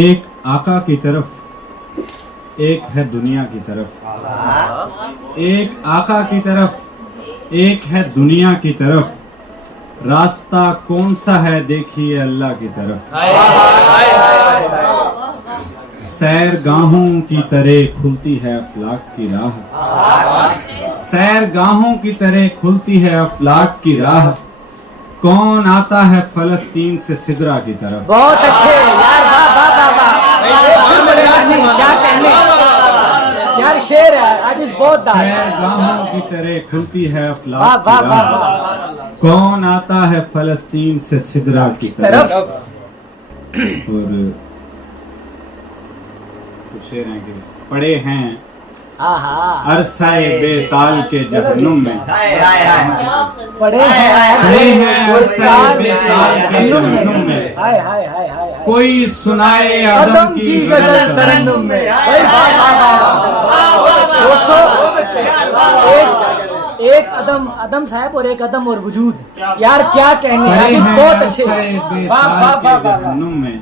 ایک آقا کی طرف، ایک ہے دنیا کی طرف، ایک آقا کی طرف، ایک ہے دنیا کی طرف، راستہ کون سا ہے دیکھیے اللہ کی طرف۔ سیر گاہوں کی طرح کھلتی ہے افلاک کی راہ، سیر گاہوں کی طرح کھلتی ہے افلاک کی راہ، کون آتا ہے فلسطین سے سدرا کی طرف۔ بہت اچھے یار، واہ واہ واہ واہ، کیا کہنے یار، شعر ہے آج اس بہت دار۔ سیر گاہوں کی طرح کھلتی ہے واہ افلاک واہ کی واہ راہ، واہ، کون آتا ہے فلسطین سے سدرا کی طرف۔ اور کچھ شعر ہیں کہ پڑے ہیں آہا، عرصہ بے تال کے جہنم میں، پڑے پڑے ہیں ہیں عرصہ بے تال کے جہنم میں، ہائے ہائے ہائے ہائے، کوئی سنائے قدم آدم کی کی غزل غزل ترنم میں۔ بھائی واہ واہ واہ واہ، دوستو ایک ادم صاحب اور ایک ادم اور وجود، یار کیا کہنے پڑے حدیث ہیں بہت اچھے۔ عرصہ بے واہ تال واہ کے واہ واہ، جہنم میں،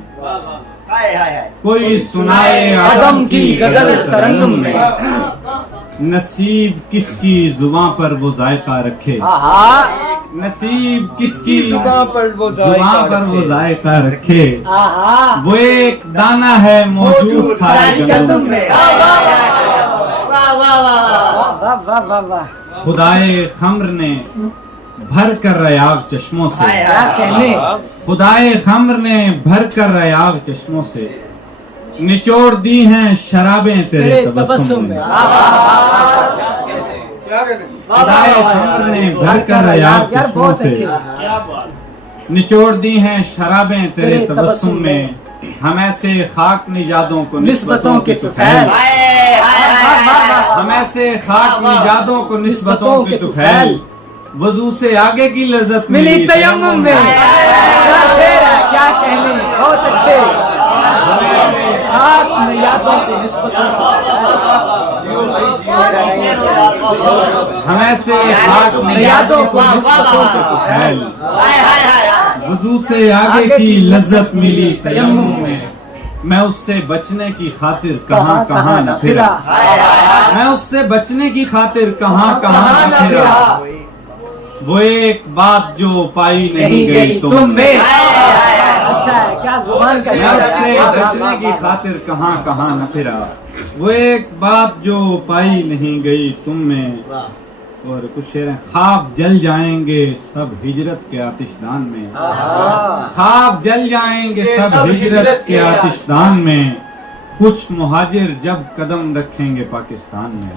کوئی سنائے آدم کی غزل ترنم میں، نصیب کس کی زباں پر وہ ذائقہ رکھے، آہا نصیب کس کی زباں پر وہ زباں پر وہ ذائقہ رکھے، آہا، وہ ایک دانہ ہے موجود ساری گندم میں۔ واہ واہ واہ واہ، خدائے خمر نے بھر کر ریاض چشموں سے، کیا کہنے، خدائے خمر نے بھر کر ریاض چشموں سے، نچوڑ دی ہیں شرابیں تیرے تبسم میں۔ خدائے خمر نے بھر کر ریاض یار چشموں بہت سے، اچھے، نچوڑ دی ہیں شرابیں تیرے تبسم میں، ہم ایسے خاک نژادوں کو نسبتوں کے طفیل، ہم ایسے خاک نژادوں کو نسبتوں کے طفیل، وضو سے آگے کی لذت ملی تیمم میں۔ کیا شعر ہے، کیا کہنے، بہت اچھے، خاک میں یادوں کی نسبتوں ہم ایسے خاک نژادوں کو نسبتوں کے طفیل، وضو سے آگے کی لذت ملی تیمم میں، میں اس سے بچنے کی خاطر کہاں کہاں نہ پھرا، میں اس سے بچنے کی خاطر کہاں کہاں نہ پھرا، وہ ایک بات جو پائی نہیں گئی تم میں، اچھا ہے، کیا زبان کا میں اس سے بچنے کی خاطر کہاں کہاں نہ پھرا، وہ ایک بات جو پائی نہیں گئی تم میں۔ اور کچھ شعر ہیں، خواب جل جائیں گے سب ہجرت کے آتش دان میں، خواب جل جائیں گے سب ہجرت کے آتش دان میں، کچھ مہاجر جب قدم رکھیں گے پاکستان میں،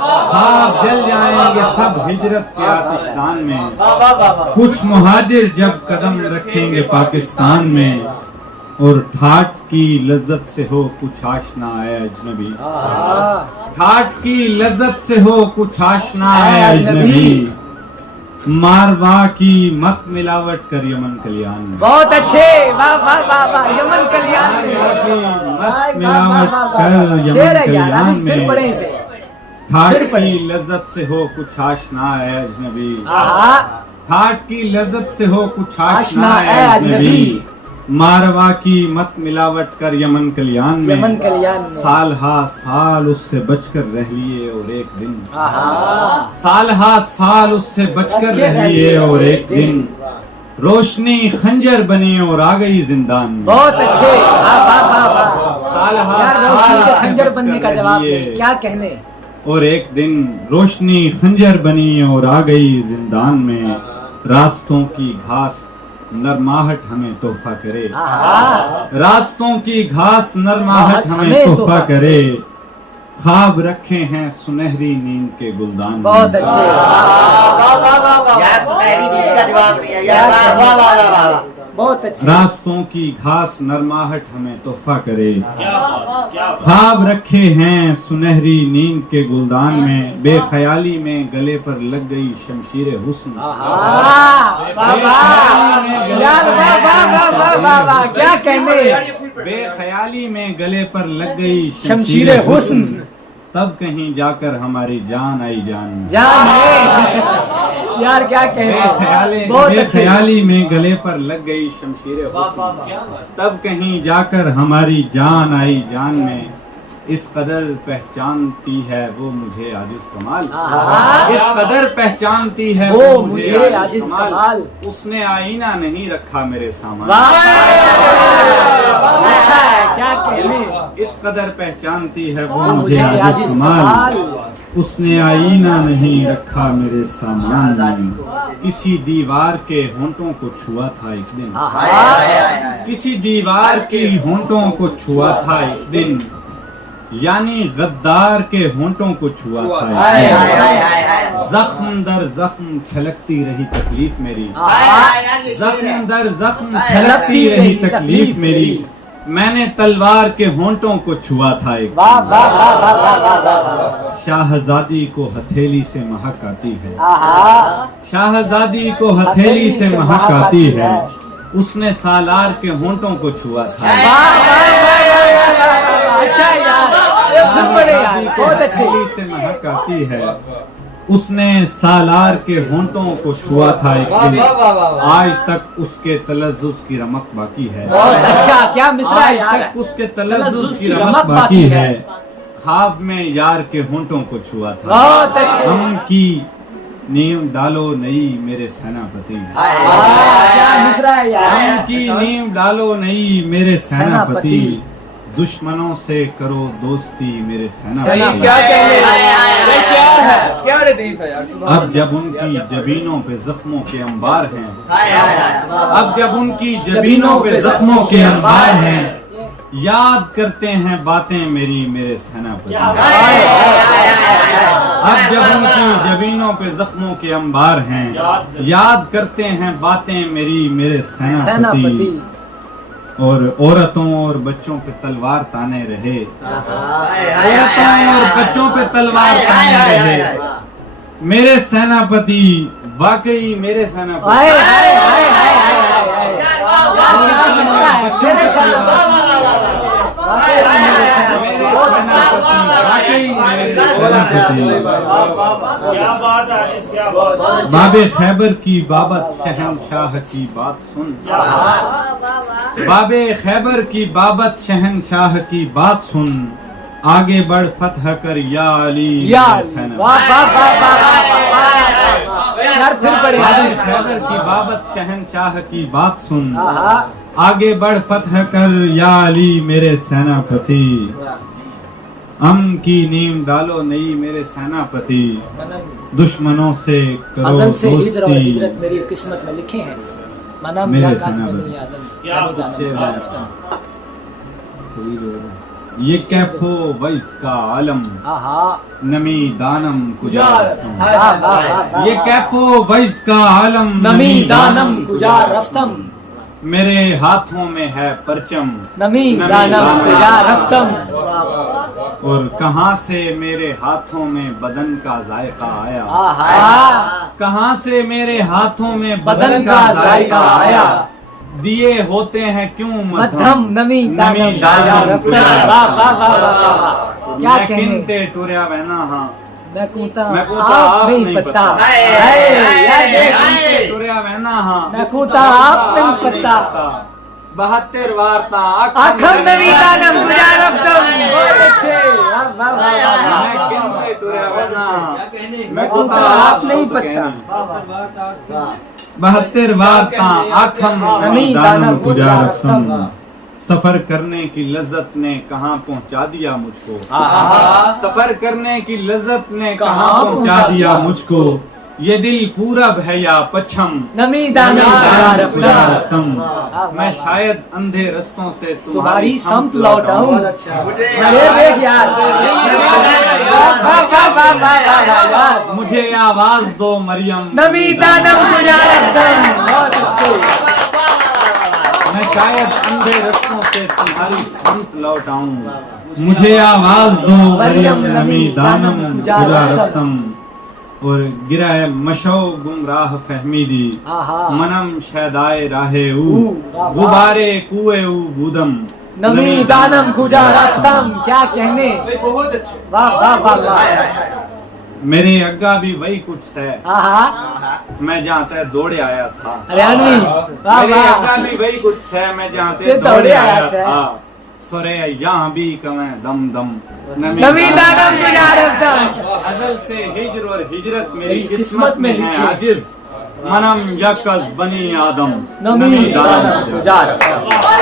خواب جل جائیں گے سب ہجرت کے آتش دان میں، کچھ مہاجر جب قدم رکھیں گے پاکستان میں، اور ٹھاٹ کی لذت سے ہو کچھ آشنا اے اجنبی، ٹھاٹ کی لذت سے ہو کچھ آشنا اے اجنبی، ماروا کی مت ملاوٹ کر یمن کلیان میں، بہت اچھے، واہ واہ واہ واہ، یمن کلیان میں، مت ملاوٹ کر شعر یمن ہے یار، کلیان حدیث پھر میں، پڑھیں اسے۔ ٹھاٹ کی لذت سے ہو کچھ آشنا اے اجنبی، آہا، ٹھاٹ کی لذت سے ہو کچھ آشنا آشنا اے اے اجنبی، اجنبی، ماروا کی مت ملاوٹ کر یمن کلیان میں، یمن کلیان میں، سال ہا سال اس سے بچ کر رہ لیے اور ایک دن، آہا، سال ہا سال اس سے بچ کر رہ لیے اور ایک دن، روشنی خنجر بنی اور آ گئی زندان میں، بہت اچھے، واہ واہ واہ واہ، سال ہا یار سال روشنی کے اس سے خنجر بچ بننے کر کا رہ جواب لیے دیں، کیا کہنے، اور ایک دن روشنی خنجر بنی اور آ گئی زندان میں، راستوں کی گھاس نرماہٹ ہمیں تحفہ کرے، آہا، راستوں کی گھاس نرماہٹ ہمیں تحفہ کرے، خواب رکھے ہیں سنہری نیند کے گلدان میں، بہت اچھے، بہت اچھے، راستوں کی گھاس نرماہٹ ہمیں تحفہ کرے، خواب رکھے ہیں سنہری نیند کے گلدان میں، بے خیالی میں گلے پر لگ گئی شمشیر حسن، واہ واہ یار، واہ واہ واہ واہ واہ واہ، کیا کہنے، بے خیالی میں گلے پر لگ گئی شمشیر حسن، تب کہیں جا کر ہماری جان آئی جان میں، جان ہے، यार क्या कहने, बहुत बे अच्छे। ख्याली में गले पर लग गई शमशीर हुस्न, तब कहीं जाकर हमारी जान आई जान में, इस कदर पहचानती है वो मुझे आजिज़ कमाल, इस कदर पहचानती है वो वो मुझे मुझे आजिज़ आजिज़ कमाल। कमाल, उसने आईना नहीं रखा मेरे सामान, अच्छा है, क्या कहने, इस कदर पहचानती है वो वो मुझे मुझे आजिज़ आजिज़ कमाल, कमाल। उसने आईना नहीं रखा मेरे सामान में, किसी दीवार के होंठों को छुआ था एक दिन, किसी दीवार की होंठों को छुआ था एक दिन, यानी गद्दार के होंठों को छुआ था एक दिन, जख्म दर जख्म छलकती रही तकलीफ मेरी, जख्म दर जख्म छलकती रही तकलीफ मेरी, मैंने तलवार के होंठों को छुआ था एक वाह दिन, वाह वाह वाह वाह वाह वाह। शाहजादी को हथेली से महक आती है, आहा, शाहजादी को हथेली से महक आती है, उसने सालार के होंठों को छुआ था, वाह वाह वाह वाह वाह वाह। अच्छा यार, ये खूब बड़े यार, बहुत अच्छे। हथेली से महक आती है, उसने सालार के होंठों को छुआ था एक दिन, आज तक उसके तलज्जुज़ की रमक बाकी है, बहुत अच्छा, क्या मिसरा है आज यार, तक उसके तलज्जुज़ की रमक बाकी है, ख्वाब में यार के होंठों को छुआ था, बहुत अच्छे। हम की नींव डालो नई मेरे सेनापति, क्या मिसरा है यार, हम की नींव डालो नई मेरे सेनापति, दुश्मनों से करो दोस्ती मेरे सेनापति, क्या कहने, क्या लतीफ है यार। अब जब उनकी जबीनों पे जख्मों के अंबार हैं, अब जब उनकी जबीनों पे जख्मों के अंबार हैं, याद करते हैं बातें मेरी मेरे सेनापति, अब जब उनकी जबीनों पे जख्मों के अंबार हैं, याद करते हैं बातें मेरी मेरे सेनापति, सेनापति। और औरतों और बच्चों पे तलवार ताने रहे, औरतों और बच्चों पे तलवार ताने रहे, मेरे सेनापति, वाकई मेरे सेनापति, हाय हाय हाय हाय हाय हाय। क्या मिसरा है, मेरे सेनापति, वाकई मेरे सेनापति, बहुत अच्छा। वाकई मेरे सेनापति। क्या बात है, क्या बात। बाबे खैबर की बाबत शहनशाह की बात सुन, बाबे खैबर की बाबत शहनशाह की बात सुन, आगे बढ़ फतह कर या अली यार, मेरे सेनापति। वाह वाह वाह वाह वाह वाह। यार फिर बड़े बाबे खैबर की बाबत शहनशाह की बात सुन, आहा, आगे बढ़ फतह कर या अली मेरे सेनापति, अम की नीम डालो नई मेरे सेनापति, दुश्मनों से करो अज़ल से हिजर और दोस्ती हिजरत मेरी किस्मत में लिखे हैं, मनम मेरे या कास्म सेनापति। दुनिया आदम, क्या या बात दानम। ये कैफो वज्द का आलम, आहा, नमी दानम कुजा रफ्तम, वाह वाह वाह वाह। ये कैफो वज्द का आलम, नमी दानम कुजा रफ्तम, मेरे हाथों में है परचम, नमी नमी दानम दानम कुजा रफ्तम, और कहाँ से मेरे हाथों में बदन का जायका आया, आहा, कहाँ से मेरे हाथों में बदन का जायका आया, दिए होते हैं क्यों मध्यम नमी दानम कुजा रफ्तम। वाह वाह वाह वाह वाह। क्या मैं कहने, किनते टुरया बहना हाँ, मैं कूता मैं कूता आप नहीं पता, हाय, यार देख, किनते टुरया बहना हाँ, मैं कूता आप नहीं पता, 72 वार्ता आखम नमी दानम कुजा रफ्तम। बहुत अच्छे, वाह वाह वाह वाह। मैं किनते टुरया बहना हाँ, मैं कूता कूता आप नहीं पता, 72 वार्ता आखम नमी दानम कुजा रफ्तम, सफर करने की लज्जत ने कहाँ पहुँचा दिया मुझको, सफर करने की लज्जत ने कहाँ पहुँचा दिया मुझको, ये दिल पूरब है या पश्चिम, नमी दानम कुजा कुजा रफ्तम। रफ्तम, मैं शायद अंधे रस्तों से तुम्हारी समत लौटाऊं। अरे देख यार, वाह वाह वाह वाह वाह वाह वाह। मुझे आवाज दो मरियम, नमी दानम कुजा रफ्तम। बहुत अच्छे, मैं शायद अंधे रस्तों से तुम्हारी समत लौटाऊं, मुझे आवाज दो मरियम, नमी दानम कुजा रफ्तम, और गिरा है मशो गुमराह फहमी दी, आहा, मनम शैदाए राहे ऊ, वाह, गुबारे कुए ऊ बूदम, नमी दानम कुजा रफ्तम। क्या कहने, बहुत अच्छे। वाह वाह वाह वाह। मेरे अग्गा भी वही कुछ है, ہاں ہاں मैं जहाँ से दौड़े आया था. ارے انوی واہ मेरे واہ अग्गा भी वही कुछ है, मैं जहाँ से ये दौड़े दौड़े आया आया था. था. सुरे यहाँ भी कमें दम दम نبی دانم گزارفتم ازل سے ہجر اور ہجرت میری میری قسمت قسمت میں میں ہے لکھی. عاجز منم یکز بنی آدم نبی دانم گزارفتم. گزارفتم